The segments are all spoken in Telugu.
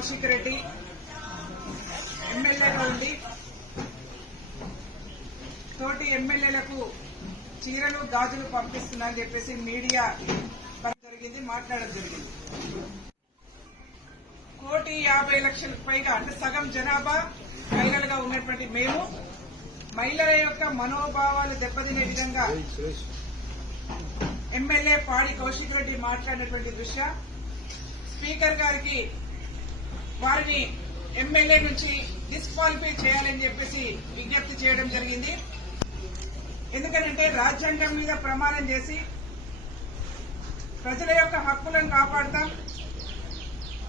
కౌశిక్ రెడ్డి ఎమ్మెల్యేగా ఉండి తోటి ఎమ్మెల్యేలకు చీరలు గాజులు పంపిస్తున్నారని చెప్పేసి మీడియా జరిగింది, మాట్లాడడం జరిగింది. 1,50,00,000 పైగా అంటే సగం జనాభా మహిళలుగా ఉన్నటువంటి మేము మహిళల యొక్క మనోభావాలు దెబ్బతినే విధంగా ఎమ్మెల్యే పాడి కౌశిక్ రెడ్డి మాట్లాడినటువంటి దృష్ట్యా స్పీకర్ గారికి వారిని ఎమ్మెల్యే నుంచి డిస్క్వాలిఫై చేయాలని చెప్పేసి విజ్ఞప్తి చేయడం జరిగింది. ఎందుకంటే రాజ్యాంగం మీద ప్రమాణం చేసి ప్రజల యొక్క హక్కులను కాపాడతాం,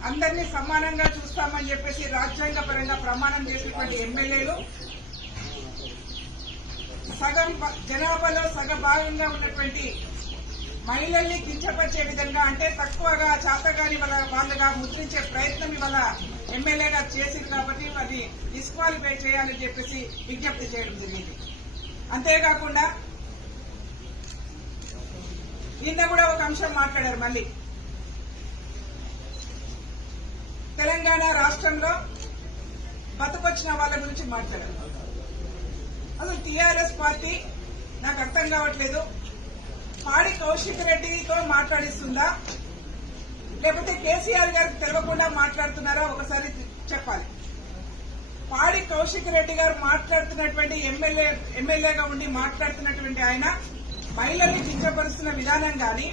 అందరినీ సమానంగా చూస్తామని చెప్పేసి రాజ్యాంగ పరంగా ప్రమాణం చేసినటువంటి ఎమ్మెల్యేలు సగం జనాభాలో సగభాగంగా ఉన్నటువంటి మహిళల్ని కించపరిచే విధంగా అంటే తక్కువగా చాతగాని వాళ్ళగా ముద్రించే ప్రయత్నం ఇవాళ ఎమ్మెల్యేగా చేసింది కాబట్టి అది డిస్క్వాలిఫై చేయాలని చెప్పేసి విజ్ఞప్తి చేయడం జరిగింది. అంతేకాకుండా నిన్న కూడా ఒక అంశం మాట్లాడారు. మళ్లీ తెలంగాణ రాష్ట్రంలో బతుకొచ్చిన వాళ్ళ గురించి మాట్లాడారు. అసలు టీఆర్ఎస్ పార్టీ నాకు అర్థం కావట్లేదు, పాడి కౌశిక్ రెడ్డితో మాట్లాడిస్తుందా లేకపోతే కేసీఆర్ గారికి తెలియకుండా మాట్లాడుతున్నారా ఒకసారి చెప్పాలి. పాడి కౌశిక్ రెడ్డి గారు మాట్లాడుతున్నటువంటి ఎమ్మెల్యేగా ఉండి మాట్లాడుతున్నటువంటి ఆయన మహిళల్ని కించపరుస్తున్న విధానం గాని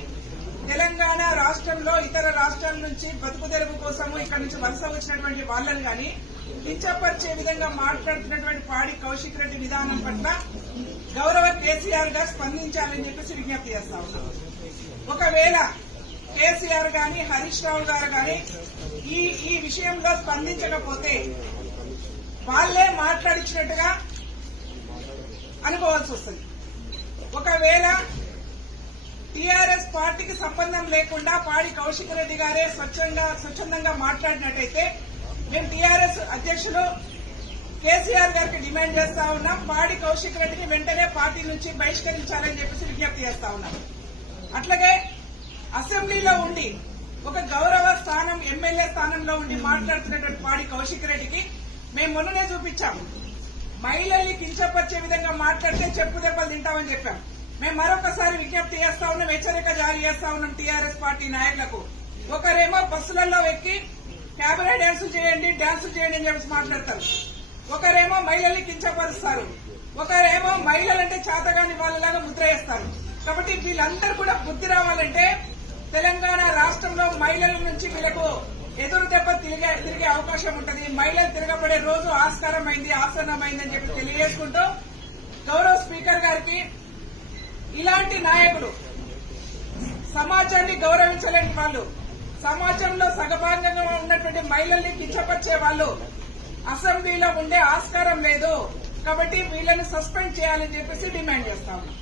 తెలంగాణ రాష్ట్రంలో ఇతర రాష్ట్రాల నుంచి బతుకు తెరువు కోసము ఇక్కడ నుంచి వలస వచ్చినటువంటి వాళ్ళని గాని కించపరిచే విధంగా మాట్లాడుతున్నటువంటి పాడి కౌశిక్ రెడ్డి విధానం పట్ల గౌరవ కేసీఆర్ గారు స్పందించాలని చెప్పేసి విజ్ఞప్తి చేస్తా ఉన్నాం. ఒకవేళ కేసీఆర్ గాని హరీష్ రావు గారు గాని ఈ విషయంలో స్పందించకపోతే వాళ్లే మాట్లాడించినట్టుగా అనుకోవాల్సి వస్తుంది. ఒకవేళ టీఆర్ఎస్ పార్టీకి సంబంధం లేకుండా పాడి కౌశిక్ రెడ్డి గారే స్వచ్ఛందంగా మాట్లాడినట్టయితే మేము టీఆర్ఎస్ అధ్యక్షులు కేసీఆర్ గారికి డిమాండ్ చేస్తా ఉన్నాం, పాడి కౌశిక్ రెడ్డిని వెంటనే పార్టీ నుంచి బహిష్కరించాలని చెప్పేసి విజ్ఞప్తి చేస్తా ఉన్నాం. అట్లాగే అసెంబ్లీలో ఉండి ఒక గౌరవ స్థానం ఎమ్మెల్యే స్థానంలో ఉండి మాట్లాడుతున్నటువంటి పాడి కౌశిక్ రెడ్డికి మేము మొన్ననే చూపించాం, మహిళల్ని కించపరిచే విధంగా మాట్లాడితే చెప్పు దెబ్బలు తింటామని చెప్పాం. మేము మరొకసారి విజ్ఞప్తి చేస్తా ఉన్నాం, హెచ్చరిక జారీ చేస్తా ఉన్నాం టీఆర్ఎస్ పార్టీ నాయకులకు. ఒకరేమో బస్సులలో ఎక్కి క్యాబరే డ్యాన్సులు చేయండి అని చెప్పి మాట్లాడతారు, ఒకరేమో మహిళల్ని కించపరుస్తారు, ఒకరేమో మహిళలంటే చేతగాని వాళ్ళలాగా ముద్ర వేస్తారు. కాబట్టి వీళ్ళందరూ కూడా బుద్ధి రావాలంటే తెలంగాణ రాష్ట్రంలో మహిళల నుంచి వీళ్ళకు ఎదురు దెబ్బ తిరిగే అవకాశం ఉంటుంది. మహిళలు తిరగబడే రోజు ఆసన్నమైందని చెప్పి తెలియజేసుకుంటూ గౌరవ స్పీకర్ గారికి ఇలాంటి నాయకులు సమాజాన్ని గౌరవించలేని వాళ్ళు, సమాజంలో సగభాగంగా ఉన్నటువంటి మహిళల్ని కించపరిచే వాళ్ళు అసెంబ్లీలో ఉండే ఆస్కారం లేదు. కాబట్టి వీళ్ళని సస్పెండ్ చేయాలని చెప్పేసి డిమాండ్ చేస్తా ఉన్నాం.